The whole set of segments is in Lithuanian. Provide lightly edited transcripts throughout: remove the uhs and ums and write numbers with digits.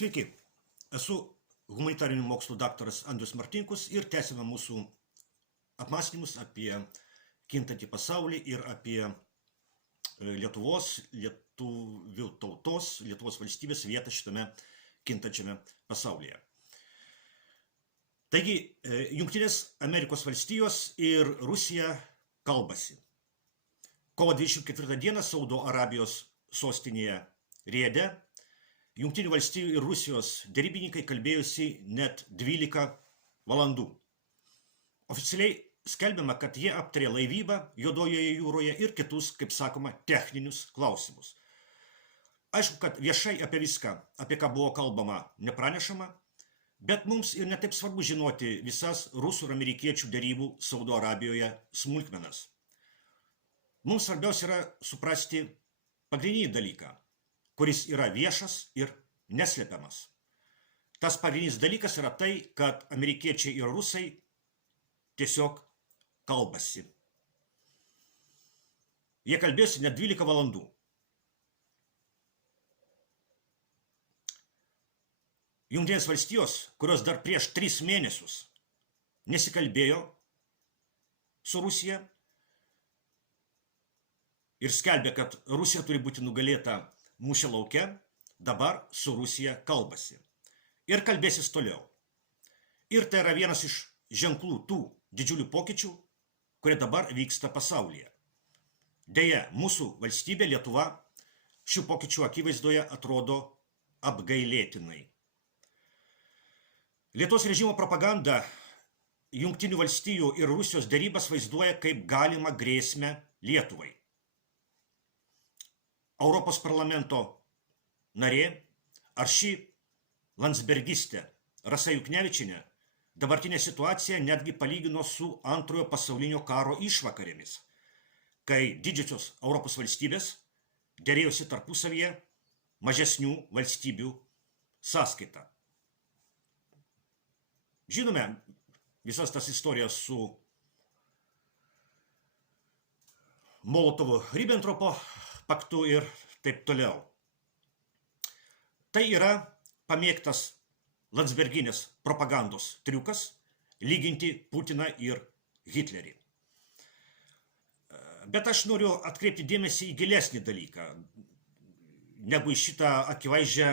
Sveiki, esu humanitarinių mokslų daktaras Andrius Martinkus ir tęsime mūsų apmąstymus apie kintantį pasaulį ir apie Lietuvos, lietuvių tautos, Lietuvos valstybės vietą šitame kintančiame pasaulyje. Taigi, Jungtinės Amerikos valstijos ir Rusija kalbasi. Kovo 24 dieną Saudo Arabijos sostinėje Riede Jungtinių valstijų ir Rusijos derybininkai kalbėjosi net 12 valandų. Oficialiai skelbiama, kad jie aptarė laivybą Juodojoje jūroje ir kitus, kaip sakoma, techninius klausimus. Aišku, kad viešai apie viską, apie ką buvo kalbama, nepranešama, bet mums ir netaip svarbu žinoti visas rusų ir amerikiečių derybų Saudo Arabijoje smulkmenas. Mums svarbiausia yra suprasti pagrindinį dalyką, kuris yra viešas ir neslepiamas. Tas pagrindinis dalykas yra tai, kad amerikiečiai ir rusai tiesiog kalbasi. Jie kalbėjosi net 12 valandų. Jungtinės valstijos, kurios dar prieš 3 mėnesius nesikalbėjo su Rusija ir skelbė, kad Rusija turi būti nugalėta mūšio lauke, dabar su Rusija kalbasi. Ir kalbėsis toliau. Ir tai yra vienas iš ženklų tų didžiulių pokyčių, kurie dabar vyksta pasaulyje. Deja, mūsų valstybė Lietuva šių pokyčių akivaizdoje atrodo apgailėtinai. Lietuvos režimo propaganda Jungtinių valstijų ir Rusijos derybas vaizduoja kaip galimą grėsmę Lietuvai. Europos parlamento narė arši landsbergistė Rasa Juknevičienė dabartinę situaciją netgi palygino su Antrojo pasaulinio karo išvakarėmis, kai didžiosios Europos valstybės derėjosi tarpusavyje mažesnių valstybių sąskaita. Žinome visas tas istorijas su Molotovo-Ribbentropo paktu ir taip toliau. Tai yra pamėgtas landsberginės propagandos triukas lyginti Putiną ir Hitlerį. Bet aš noriu atkreipti dėmesį į gilesnį dalyką, negu į šitą akivaizdžią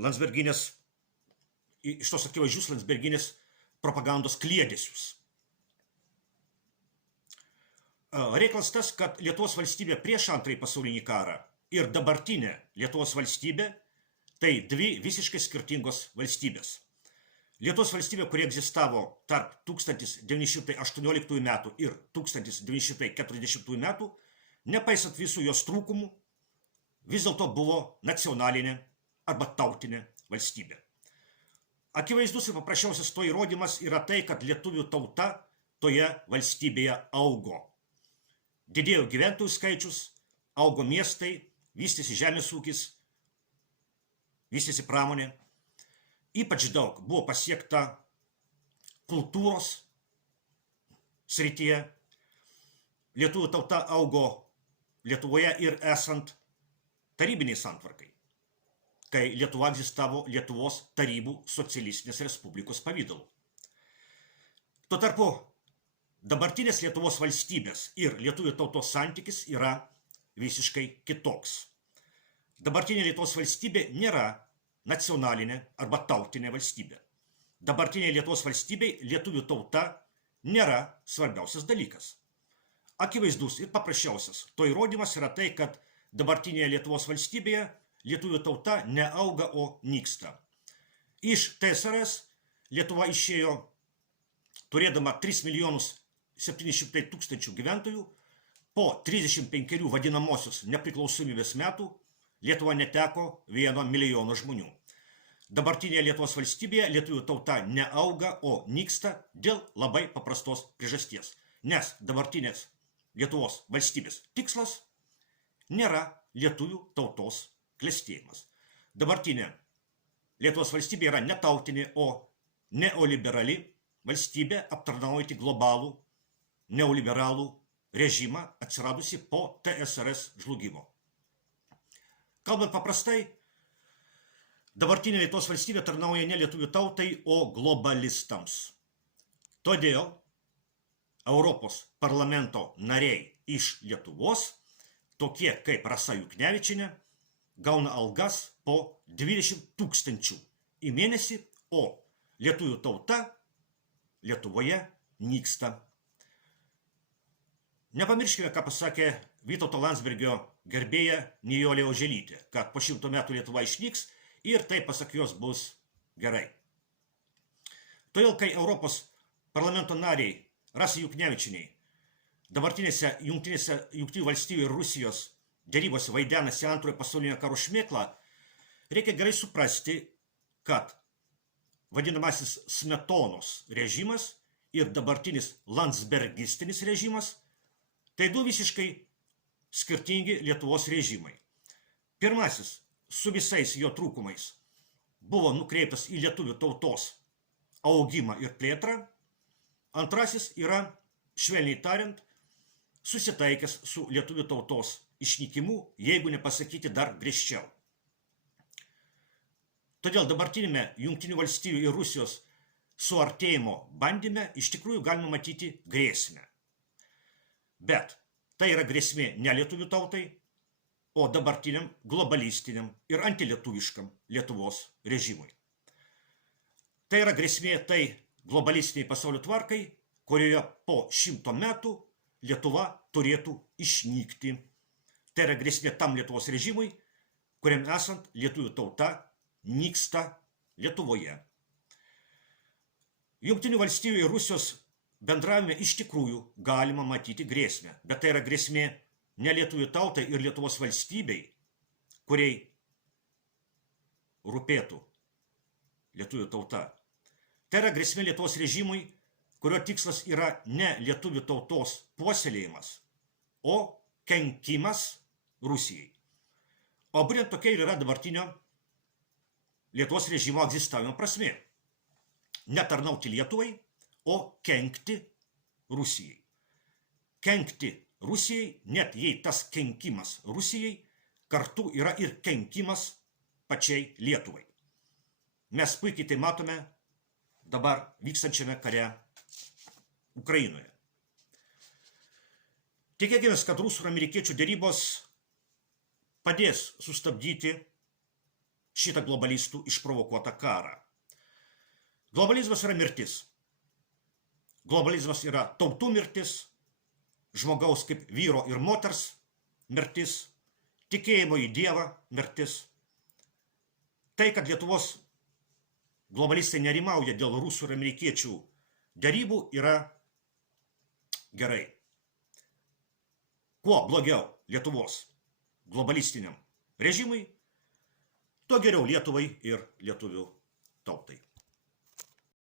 landsberginės, iš tos akivaizdžius landsberginės propagandos kliedesius. Reikalas tas, kad Lietuvos valstybė prieš Antrąjį pasaulinį karą ir dabartinė Lietuvos valstybė tai dvi visiškai skirtingos valstybės. Lietuvos valstybė, kuri egzistavo tarp 1918 metų ir 1940 metų, nepaisant visų jos trūkumų, vis dėlto buvo nacionalinė arba tautinė valstybė. Akivaizdus ir paprasčiausias to įrodymas yra tai, kad lietuvių tauta toje valstybėje augo. Didėjo gyventojų skaičius, augo miestai, vystėsi žemės ūkis, vystėsi pramonė. Ypač daug buvo pasiekta kultūros srityje. Lietuvių tauta augo Lietuvoje ir esant tarybiniai santvarkai, kai Lietuva egzistavo Lietuvos tarybų socialistinės respublikos pavidalu. Tuo tarpu dabartinės Lietuvos valstybės ir lietuvių tautos santykis yra visiškai kitoks. Dabartinė Lietuvos valstybė nėra nacionalinė arba tautinė valstybė. Dabartinė Lietuvos valstybė lietuvių tauta nėra svarbiausias dalykas. Akivaizdus ir paprasčiausias to įrodymas yra tai, kad dabartinėje Lietuvos valstybėje lietuvių tauta neauga, o nyksta. Iš TSRS Lietuva išėjo turėdama 3 700 000 gyventojų, po 35 vadinamosios nepriklausomybės metų Lietuva neteko 1 milijono žmonių. Dabartinėje Lietuvos valstybėje lietuvių tauta neauga, o nyksta dėl labai paprastos priežasties. Nes dabartinės Lietuvos valstybės tikslas nėra lietuvių tautos klestėjimas. Dabartinė Lietuvos valstybė yra ne tautinė, o neoliberali valstybė aptarnaujantį globalų neoliberalų režimą atsiradusi po TSRS žlugimo. Kalbant paprastai, dabartinė Lietuvos valstybė tarnauja ne lietuvių tautai, o globalistams. Todėl Europos parlamento nariai iš Lietuvos, tokie kaip Rasa Juknevičienė, gauna algas po 20 000 į mėnesį, o lietuvių tauta Lietuvoje nyksta. Nepamirškime, ką pasakė Vytauto Landsbergio gerbėja Nijolė Oželytė, kad po 100 metų Lietuva išnyks ir tai, pasak jos, bus gerai. Todėl, kai Europos parlamento nariai Rasai Juknevičienei dabartinėse Jungtinių valstijų ir Rusijos derybose vaidenasi antrojo pasaulinio karo šmėklą, reikia gerai suprasti, kad vadinamasis Smetonos režimas ir dabartinis landsbergistinis režimas tai du visiškai skirtingi Lietuvos režimai. Pirmasis, su visais jo trūkumais, buvo nukreiptas į lietuvių tautos augimą ir plėtrą. Antrasis yra, švelniai tariant, susitaikęs su lietuvių tautos išnykimu, jeigu nepasakyti dar griežčiau. Todėl dabartinėme Jungtinių valstijų ir Rusijos suartėjimo bandyme iš tikrųjų galima matyti grėsmę. Bet tai yra grėsmė ne lietuvių tautai, o dabartiniam globalistiniam ir antilietuviškam Lietuvos režimui. Tai yra grėsmė tai globalistiniai pasaulio tvarkai, kurioje po 100 metų Lietuva turėtų išnykti. Tai yra grėsmė tam Lietuvos režimui, kuriam esant lietuvių tauta nyksta Lietuvoje. Jungtinių valstijų ir Rusijos bendravime iš tikrųjų galima matyti grėsmę, bet tai yra grėsmė ne lietuvių tautai ir Lietuvos valstybei, kuriai rūpėtų lietuvių tauta. Tai yra grėsmė Lietuvos režimui, kurio tikslas yra ne lietuvių tautos puoselėjimas, o kenkimas Rusijai. O būtent tokia ir yra dabartinio Lietuvos režimo egzistavimo prasmė. Netarnauti Lietuvai, o kenkti Rusijai. Kenkti Rusijai, net jei tas kenkimas Rusijai kartu yra ir kenkimas pačiai Lietuvai. Mes puikiai tai matome dabar vykstančiame kare Ukrainoje. Tikėkime, kad rusų ir amerikiečių derybos padės sustabdyti šitą globalistų išprovokuotą karą. Globalizmas yra mirtis. Globalizmas yra tautų mirtis, žmogaus kaip vyro ir moters mirtis, tikėjimo į Dievą mirtis. Tai, kad Lietuvos globalistai nerimauja dėl rusų ir amerikiečių derybų, yra gerai. Kuo blogiau Lietuvos globalistiniam režimui, tuo geriau Lietuvai ir lietuvių tautai.